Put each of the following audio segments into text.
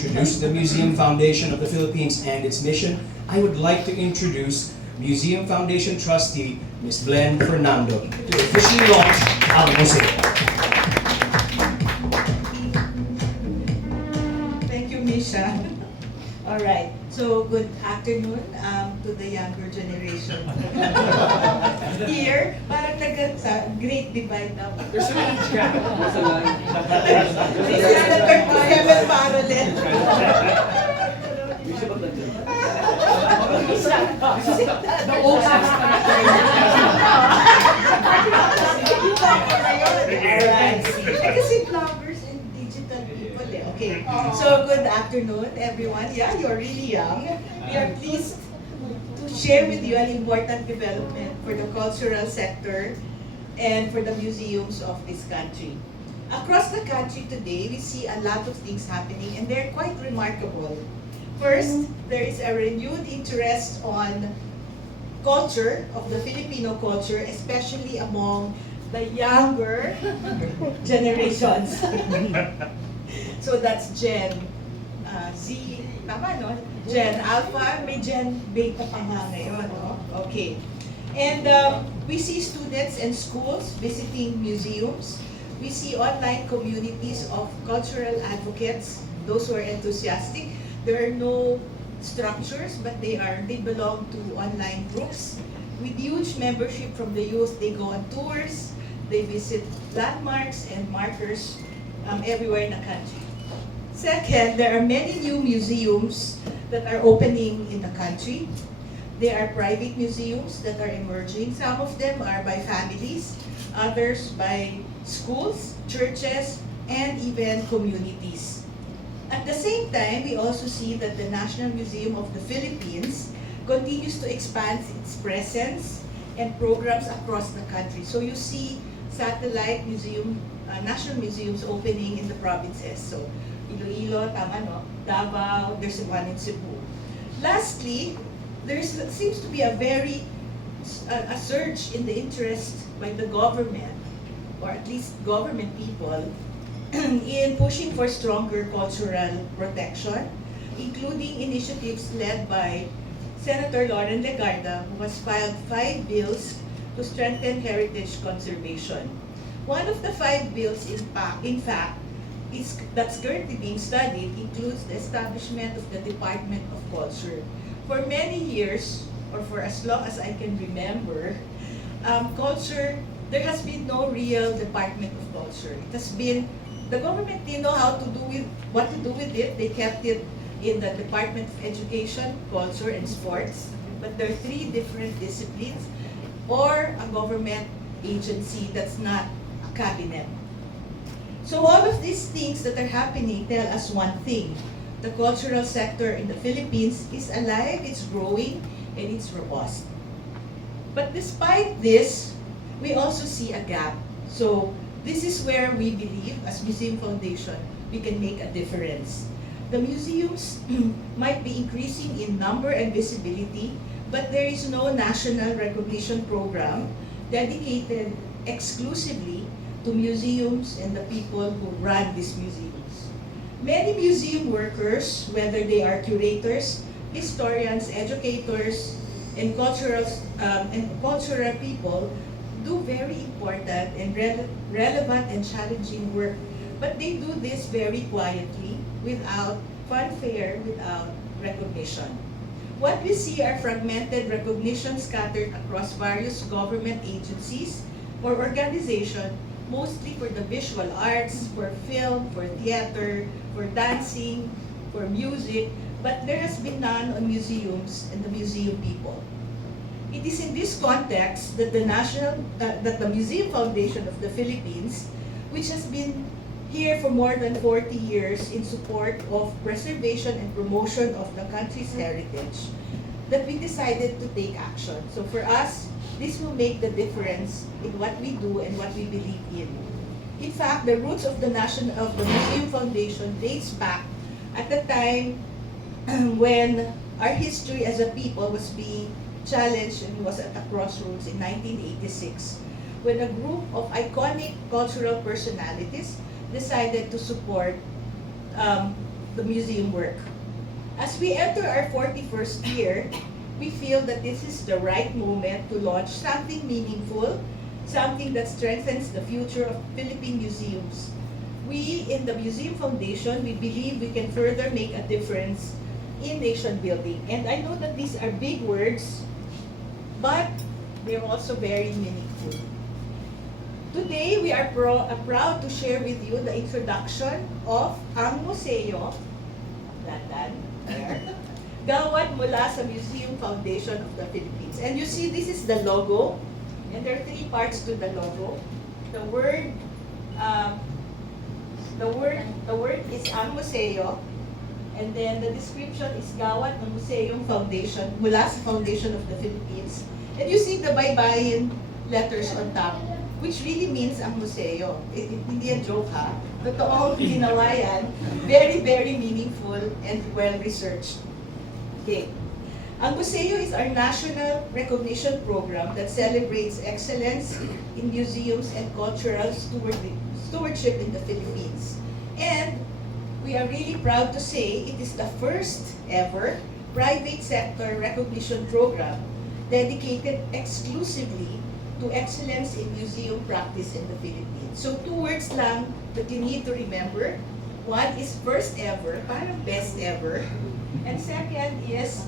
introduce the Museum Foundation of the Philippines and its mission, I would like to introduce Museum Foundation Trustee, Ms. Glenn Fernando, to officially launch our museo. Thank you, Misha. All right. So, good afternoon to the younger generation. Here, parang sa Great Divide na. There's a lunch ka. There's a lunch. This is the 37 parallel. The old Kasi vloggers and digital people eh. Okay. So, good afternoon, everyone. Yeah, you're really young. We are pleased to share with you an important development for the cultural sector and for the museums of this country. Across the country today, we see a lot of things happening and they're quite remarkable. First, there is a renewed interest on culture, of the Filipino culture, especially among the younger generations. So that's Gen Z, tama no? Gen Alpha, may Gen Beta pa nga ngayon, no? Okay. And we see students and schools visiting museums. We see online communities of cultural advocates, those who are enthusiastic. There are no structures, but they belong to online groups. With huge membership from the youth, they go on tours, they visit landmarks and markers everywhere in the country. Second, there are many new museums that are opening in the country. There are private museums that are emerging. Some of them are by families, others by schools, churches, and even communities. At the same time, we also see that the National Museum of the Philippines continues to expand its presence and programs across the country. So you see satellite museum, national museums opening in the provinces. So Iloilo, tama no? Davao, there's one in Cebu. Lastly, there seems to be a surge in the interest by the government, or at least government people, in pushing for stronger cultural protection, including initiatives led by Senator Lauren Legarda, who has filed 5 bills to strengthen heritage conservation. One of the 5 bills, in fact, that's currently being studied includes the establishment of the Department of Culture. For many years, or for as long as I can remember, culture, there has been no real Department of Culture. It has been, the government didn't know what to do with it. They kept it in the Department of Education, Culture, and Sports. But there are 3 different disciplines, or a government agency that's not a cabinet. So all of these things that are happening tell us one thing. The cultural sector in the Philippines is alive, it's growing, and it's robust. But despite this, we also see a gap. So this is where we believe, as Museum Foundation, we can make a difference. The museums might be increasing in number and visibility, but there is no national recognition program dedicated exclusively to museums and the people who run these museums. Many museum workers, whether they are curators, historians, educators, and cultural people, do very important and relevant and challenging work, but they do this very quietly, without fanfare, without recognition. What we see are fragmented recognition scattered across various government agencies or organizations, mostly for the visual arts, for film, for theater, for dancing, for music, but there has been none on museums and the museum people. It is in this context that the Museum Foundation of the Philippines, which has been here for more than 40 years in support of preservation and promotion of the country's heritage, that we decided to take action. So for us, this will make the difference in what we do and what we believe in. In fact, the roots of the Museum Foundation dates back at the time when our history as a people was being challenged and was at a crossroads in 1986, when a group of iconic cultural personalities decided to support the museum work. As we enter our 41st year, we feel that this is the right moment to launch something meaningful, something that strengthens the future of Philippine museums. We in the Museum Foundation, we believe we can further make a difference in nation building. And I know that these are big words, but they're also very meaningful. Today, we are proud to share with you the introduction of Ang Museo, Landan, there, gawad mula sa Museum Foundation of the Philippines. And you see, this is the logo, and there are three parts to the logo. The word is Ang Museo, and then the description is gawad ng Museum Foundation mula sa Foundation of the Philippines. And you see the baybayin letters on top, which really means ang museo. Hindi yan joke ha. Totoong ginawa yan. Very, very meaningful and well-researched. Okay. Ang museo is our national recognition program that celebrates excellence in museums and cultural stewardship in the Philippines. And we are really proud to say it is the first ever private sector recognition program dedicated exclusively to excellence in museum practice in the Philippines. So 2 words lang that you need to remember. One is first ever, parang best ever. And second is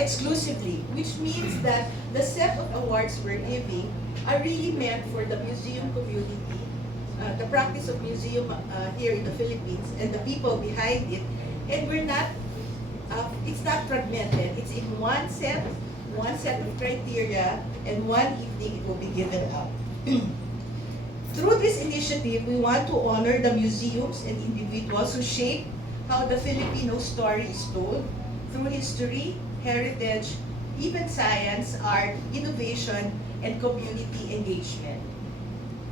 exclusively, which means that the set of awards we're giving are really meant for the museum community, the practice of museum here in the Philippines, and the people behind it. And we're not, it's not fragmented. It's in one set of criteria, and one evening it will be given out. Through this initiative, we want to honor the museums and individuals who shape how the Filipino story is told through history, heritage, even science, art, innovation, and community engagement.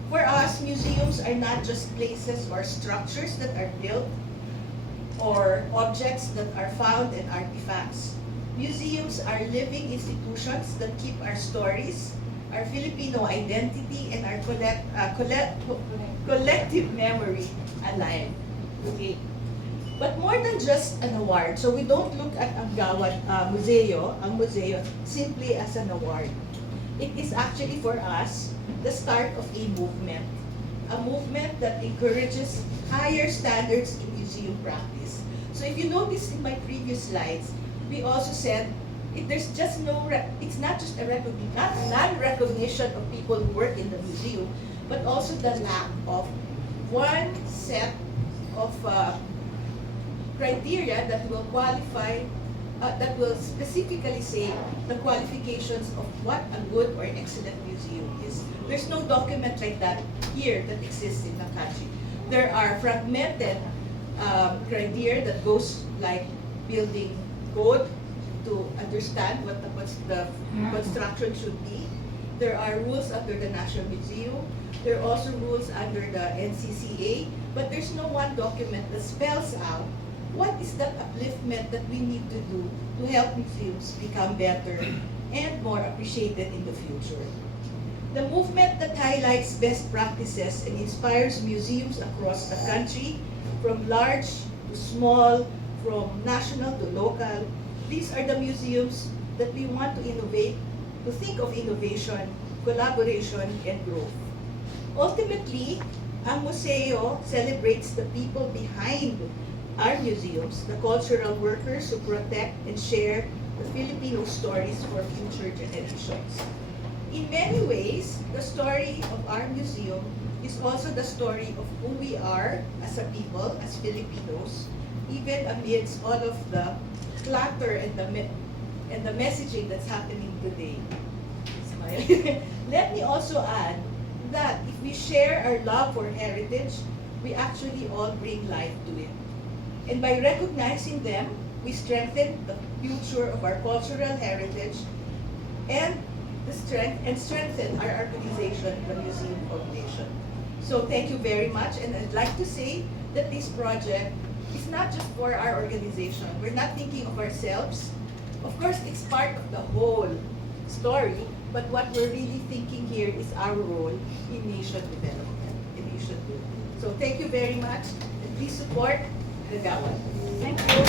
For us, museums are not just places or structures that are built or objects that are found and artifacts. Museums are living institutions that keep our stories, our Filipino identity, and our collective memory alive. Okay. But more than just an award, so we don't look at ang gawad museo simply as an award. It is actually for us the start of a movement that encourages higher standards in museum practice. So if you notice in my previous slides, we also said there's just it's not just a non-recognition of people who work in the museum, but also the lack of one set of criteria that will qualify, that will specifically say the qualifications of what a good or excellent museum is. There's no document like that here that exists in the country. There are fragmented criteria that goes like building code to understand what the construction should be. There are rules under the National Museum. There are also rules under the NCCA, but there's no one document that spells out what is that upliftment that we need to do to help museums become better and more appreciated in the future. The movement that highlights best practices and inspires museums across the country, from large to small, from national to local. These are the museums that we want to innovate, to think of innovation, collaboration, and growth. Ultimately, ang museo celebrates the people behind our museums, the cultural workers who protect and share the Filipino stories for future generations. In many ways, the story of our museum is also the story of who we are as a people, as Filipinos, even amidst all of the clutter and the messaging that's happening today. Smile. Let me also add that if we share our love for heritage, we actually all bring life to it. And by recognizing them, we strengthen the future of our cultural heritage and strengthen our organization, the Museum Foundation. So thank you very much, and I'd like to say that this project is not just for our organization. We're not thinking of ourselves. Of course, it's part of the whole story, but what we're really thinking here is our role in nation development, in nation building. So thank you very much, and please support Kagawad. Thank you.